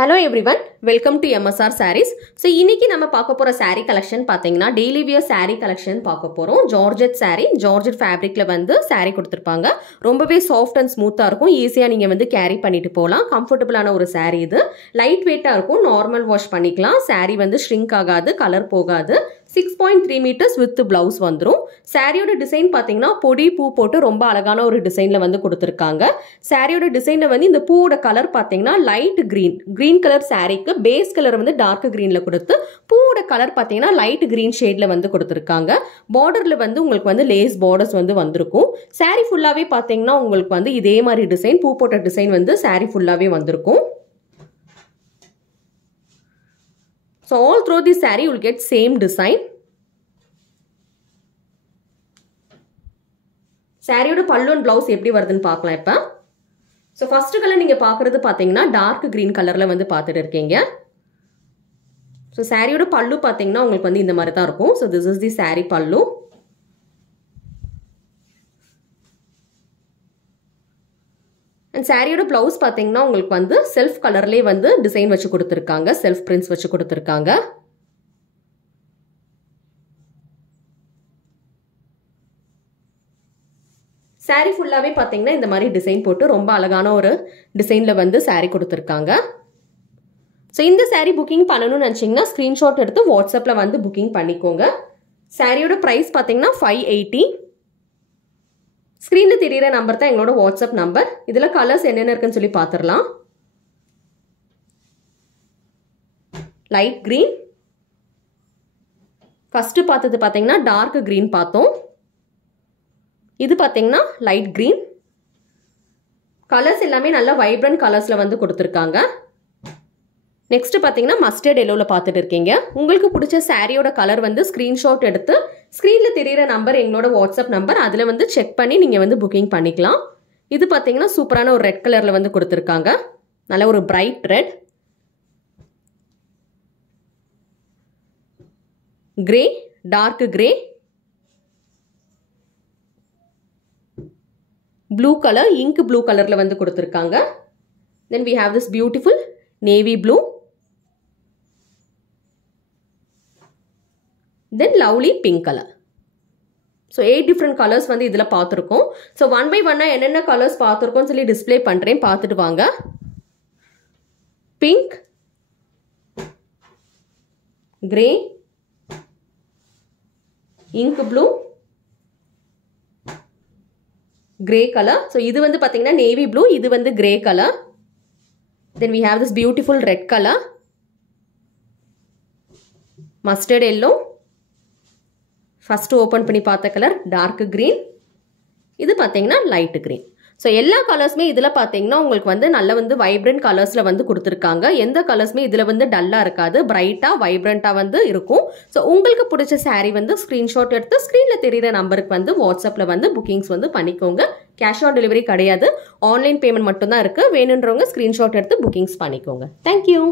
Hello everyone, welcome to MSR Sarees. So, இன்னைக்கு நம்ம பார்க்க போற saree collection பாத்தீங்கன்னா daily wear saree collection பார்க்க போறோம். Georgette saree, Georgette fabricல வந்து saree கொடுத்திருப்பாங்க. ரொம்பவே soft and smooth-ஆ இருக்கும். ஈஸியா நீங்க வந்து carry பண்ணிட்டு போலாம். கம்ஃபர்ட்டபிளான ஒரு saree இது. லைட் வெயிட்டா இருக்கும். நார்மல் வாஷ் பண்ணிக்கலாம். saree வந்து shrink ஆகாது, கலர் போகாது. 6.3 meters with blouse வந்துரும். சாரியோட டிசைன் பாத்தீங்கன்னா பொடி பூ போட்டு ரொம்ப அழகான ஒரு டிசைன்ல வந்து கொடுத்திருக்காங்க. சாரியோட டிசைன்ல வந்து இந்த பூவோட கலர் பாத்தீங்கன்னா லைட் கிரீன் கலர் சாரிக்கு பேஸ் கலர் வந்து டார்க் கிரீன்ல கொடுத்து பூவோட கலர் பாத்தீங்கன்னா லைட் கிரீன் ஷேட்ல வந்து கொடுத்திருக்காங்க. பார்டர்ல வந்து உங்களுக்கு வந்து லேஸ் பார்டர்ஸ் வந்து வந்திருக்கும். சாரி ஃபுல்லாவே பாத்தீங்கன்னா உங்களுக்கு வந்து இதே மாதிரி டிசைன் பூ போட்ட டிசைன் வந்து சாரி ஃபுல்லாவே வந்திருக்கும். So all through this saree you will get same design. சாரியோட பல்லு and blouse எப்படி வருதுன்னு பார்க்கலாம் இப்ப. So first கலர் நீங்க பார்க்கிறது பாத்தீங்கன்னா டார்க் green கலர்ல வந்து பார்த்துட்டு இருக்கீங்க. So சாரியோட பல்லு பாத்தீங்கன்னா உங்களுக்கு வந்து இந்த மாதிரி தான் இருக்கும். So this is the saree பல்லு. And சாரியோட blouse பாத்தீங்கன்னா உங்களுக்கு வந்து செல்ஃப் கலர்லயே வந்து டிசைன் வச்சு கொடுத்திருக்காங்க. செல்ஃப் பிரிண்ட்ஸ் வச்சு கொடுத்திருக்காங்க. சாரி ஃபுல்லாவே பாத்தீங்கன்னா இந்த மாதிரி டிசைன் போட்டு ரொம்ப அழகான ஒரு டிசைன்ல வந்து சாரி கொடுத்திருக்காங்க. சோ இந்த சாரி புக்கிங் பண்ணனும்னு நினைச்சீங்கன்னா ஸ்கிரீன்ஷாட் எடுத்து வாட்ஸ்அப்ல வந்து புக்கிங் பண்ணிக்கோங்க. சாரியோட பிரைஸ் பாத்தீங்கன்னா 580. ஸ்கிரீன்ல தெரியுற நம்பர் தான் எங்களோட வாட்ஸ்அப் நம்பர். இதுல கலர்ஸ் என்னென்ன இருக்குன்னு சொல்லி பாத்துறலாம். லைட் கிரீன், ஃபர்ஸ்ட் பார்த்தது பாத்தீங்கன்னா டார்க் கிரீன் பார்த்தோம். இது பாத்தீங்கன்னா லைட் கிரீன். கலர்ஸ் எல்லாமே நல்ல வைப்ரண்ட் கலர்ஸ்ல வந்து கொடுத்திருக்காங்க. நெக்ஸ்ட் பாத்தீங்கன்னா மஸ்டர்ட் எல்லோல பார்த்துட்டு இருக்கீங்க. உங்களுக்கு பிடிச்ச சாரியோட கலர் வந்து ஸ்கிரீன்ஷாட் எடுத்து ஸ்கிரீன்ல தெரியுற நம்பர் எங்களோட வாட்ஸ்அப் நம்பர், அதுல வந்து செக் பண்ணி நீங்க வந்து புக்கிங் பண்ணிக்கலாம். இது பாத்தீங்கன்னா சூப்பரான ஒரு ரெட் கலர்ல வந்து கொடுத்திருக்காங்க. நல்ல ஒரு bright red. Grey, dark grey, blue colour, ink blue கலர்ல வந்து கொடுத்திருக்காங்க. Then we have this beautiful navy blue. Then lovely pink color. So 8 different colors வந்து இதுல பார்த்திருக்கோம். So one by one என்னென்ன colors பார்த்திருக்கோம்னு சொல்லி டிஸ்ப்ளே பண்றேன், பார்த்துட்டு வாங்க. Pink, grey, ink blue, grey color. So இது வந்து பாத்தீங்கன்னா navy blue, இது வந்து grey color. Then we have this beautiful red color, mustard yellow, first open பண்ணி பார்த்த கலர் டார்க் green, இது பாத்தீங்கன்னா லைட் green. ஸோ எல்லா கலர்ஸுமே இதில் பார்த்தீங்கன்னா உங்களுக்கு வந்து நல்ல வந்து வைப்ரண்ட் கலர்ஸில் வந்து கொடுத்துருக்காங்க. எந்த கலர்ஸுமே இதில் வந்து டல்லாக இருக்காது, பிரைட்டாக வைப்ரண்ட்டாக வந்து இருக்கும். ஸோ உங்களுக்கு பிடிச்ச சாரீ வந்து ஸ்க்ரீன்ஷாட் எடுத்து ஸ்க்ரீனில் தெரிகிற நம்பருக்கு வந்து வாட்ஸ்அப்பில் வந்து புக்கிங்ஸ் வந்து பண்ணிக்கோங்க. கேஷ் ஆன் டெலிவரி கிடையாது, ஆன்லைன் பேமெண்ட் மட்டும்தான் இருக்குது. வேணுன்றவங்க ஸ்க்ரீன்ஷாட் எடுத்து புக்கிங்ஸ் பண்ணிக்கோங்க. தேங்க்யூ.